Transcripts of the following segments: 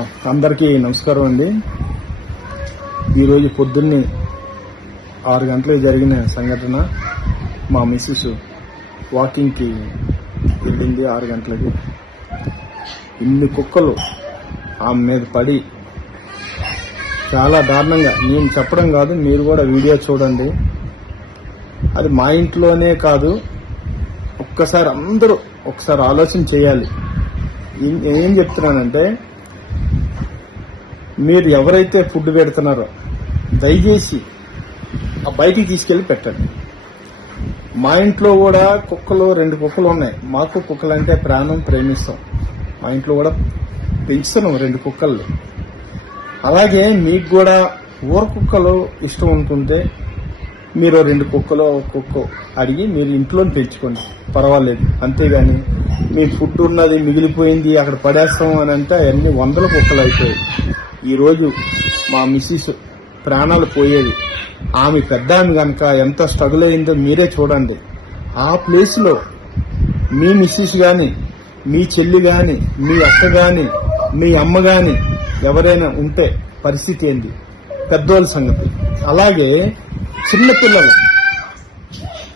అందరికీ నమస్కారం అండి. ఈరోజు పొద్దున్నే ఆరు గంటలకు జరిగిన సంఘటన మా మిస్సెస్ వాకింగ్కి వెళ్ళింది ఆరు గంటలకి. ఇన్ని కుక్కలు ఆమె మీద పడి చాలా దారుణంగా నేను చెప్పడం కాదు మీరు కూడా వీడియో చూడండి. అది మా ఇంట్లోనే కాదు ఒక్కసారి అందరూ ఒకసారి ఆలోచన చేయాలి. ఏం- ఏం చెప్తున్నానంటే మీరు ఎవరైతే ఫుడ్ పెడుతున్నారో దయచేసి ఆ బయటికి తీసుకెళ్ళి పెట్టండి. మా ఇంట్లో కూడా కుక్కలు రెండు కుక్కలు ఉన్నాయి. మాకు కుక్కలు అంటే ప్రాణం ప్రేమిస్తాం. మా ఇంట్లో కూడా పెంచుతున్నాం రెండు కుక్కలు అలాగే మీకు కూడా ఊర కుక్కలు ఇష్టం ఉంటుంటే మీరు రెండు కుక్కలు కుక్క అడిగి మీరు ఇంట్లో పెంచుకోండి. పర్వాలేదు. అంతేగాని మీ ఫుడ్ ఉన్నది మిగిలిపోయింది అక్కడ పడేస్తాం అని అంటే అన్ని వందల కుక్కలు అయిపోయాయి. ఈరోజు మా మిస్సిస్ ప్రాణాలు పోయేది ఆమె పెద్ద ఆమె కనుక ఎంత స్ట్రగుల్ అయిందో మీరే చూడండి. ఆ ప్లేస్లో మీ మిస్సిస్ కానీ మీ చెల్లి కానీ మీ అక్క కానీ మీ అమ్మ కానీ ఎవరైనా ఉంటే పరిస్థితి ఏంటి పెద్దోళ్ళ సంగతి. అలాగే చిన్నపిల్లలు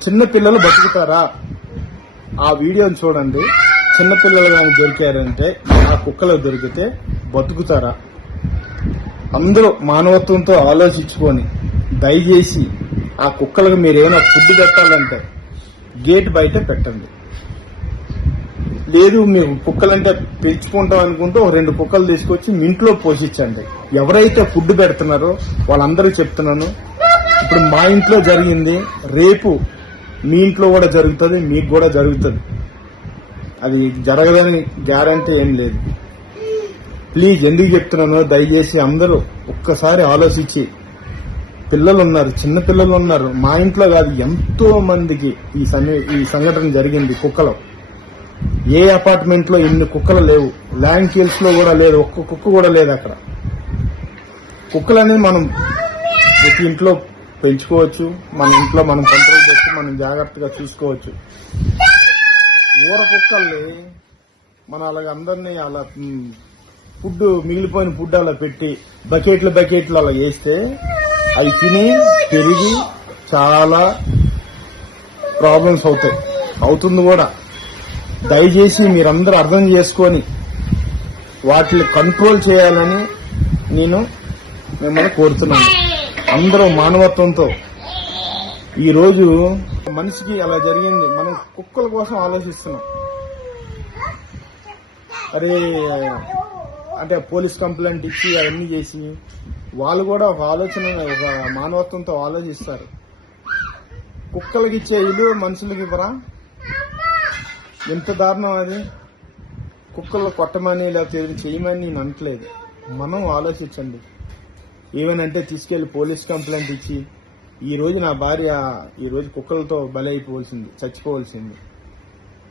చిన్నపిల్లలు బతుకుతారా? ఆ వీడియోని చూడండి. చిన్నపిల్లలు కానీ దొరికారంటే ఆ కుక్కలు దొరికితే బతుకుతారా? అందరూ మానవత్వంతో ఆలోచించుకొని దయచేసి ఆ కుక్కలకు మీరేమైనా ఫుడ్ పెట్టాలంటే గేట్ బయట పెట్టండి. లేదు మీరు కుక్కలంటే పెంచుకుంటాం అనుకుంటే ఒక రెండు కుక్కలు తీసుకొచ్చి మీ ఇంట్లో పోషించండి. ఎవరైతే ఫుడ్ పెడుతున్నారో వాళ్ళందరూ చెప్తున్నాను. ఇప్పుడు మా ఇంట్లో జరిగింది రేపు మీ ఇంట్లో కూడా జరుగుతుంది మీకు కూడా జరుగుతుంది. అది జరగదని గ్యారంటీ ఏం లేదు. ప్లీజ్ ఎందుకు చెప్తున్నానో దయచేసి అందరూ ఒక్కసారి ఆలోచించి. పిల్లలు ఉన్నారు చిన్న పిల్లలు ఉన్నారు మా ఇంట్లో కాదు ఎంతో మందికి ఈ సన్ని ఈ సంఘటన జరిగింది కుక్కలో. ఏ అపార్ట్మెంట్లో ఇన్ని కుక్కలు లేవు ల్యాండ్ కిల్స్లో కూడా లేదు ఒక్క కుక్క కూడా లేదు అక్కడ. కుక్కలని మనం ప్రతి ఇంట్లో పెంచుకోవచ్చు మన ఇంట్లో మనం కంట్రోల్ చేసి మనం జాగ్రత్తగా చూసుకోవచ్చు. ఊర కుక్కల్ని మన అలాగ అందరినీ అలా ఫుడ్ మిగిలిపోయిన ఫుడ్ అలా పెట్టి బకెట్లు బకెట్లు అలా వేస్తే అవి తిని పెరిగి చాలా ప్రాబ్లమ్స్ అవుతాయి. అవుతుంది కూడా. దయచేసి మీరందరూ అర్థం చేసుకొని వాటిని కంట్రోల్ చేయాలని నేను మిమ్మల్ని కోరుతున్నాను. అందరూ మానవత్వంతో. ఈరోజు మనిషికి అలా జరిగింది. మనం కుక్కల కోసం ఆలోచిస్తున్నాం. అరే అంటే పోలీస్ కంప్లైంట్ ఇచ్చి అవన్నీ చేసి వాళ్ళు కూడా ఒక ఆలోచన ఒక మానవత్వంతో ఆలోచిస్తారు. కుక్కలకి ఇచ్చే ఇల్లు మనుషులకి ఇవ్వరా? ఎంత దారుణం అది? కుక్కలు కొట్టమని లేకపోతే ఏదైనా చేయమని నేను అనట్లేదు. మనం ఆలోచించండి. ఏమనంటే తీసుకెళ్ళి పోలీస్ కంప్లైంట్ ఇచ్చి ఈ రోజు నా భార్య ఈ రోజు కుక్కలతో బలైపోవాల్సింది చచ్చిపోవాల్సింది.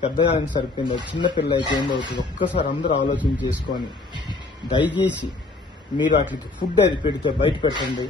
పెద్దగా సరిపోయింది? చిన్న పిల్ల అయితే ఏందో అవుతుంది ఒక్కసారి అందరూ ఆలోచన చేసుకొని దయచేసి మీరు వాటికి ఫుడ్ అది పెడితే బయట పెట్టండి.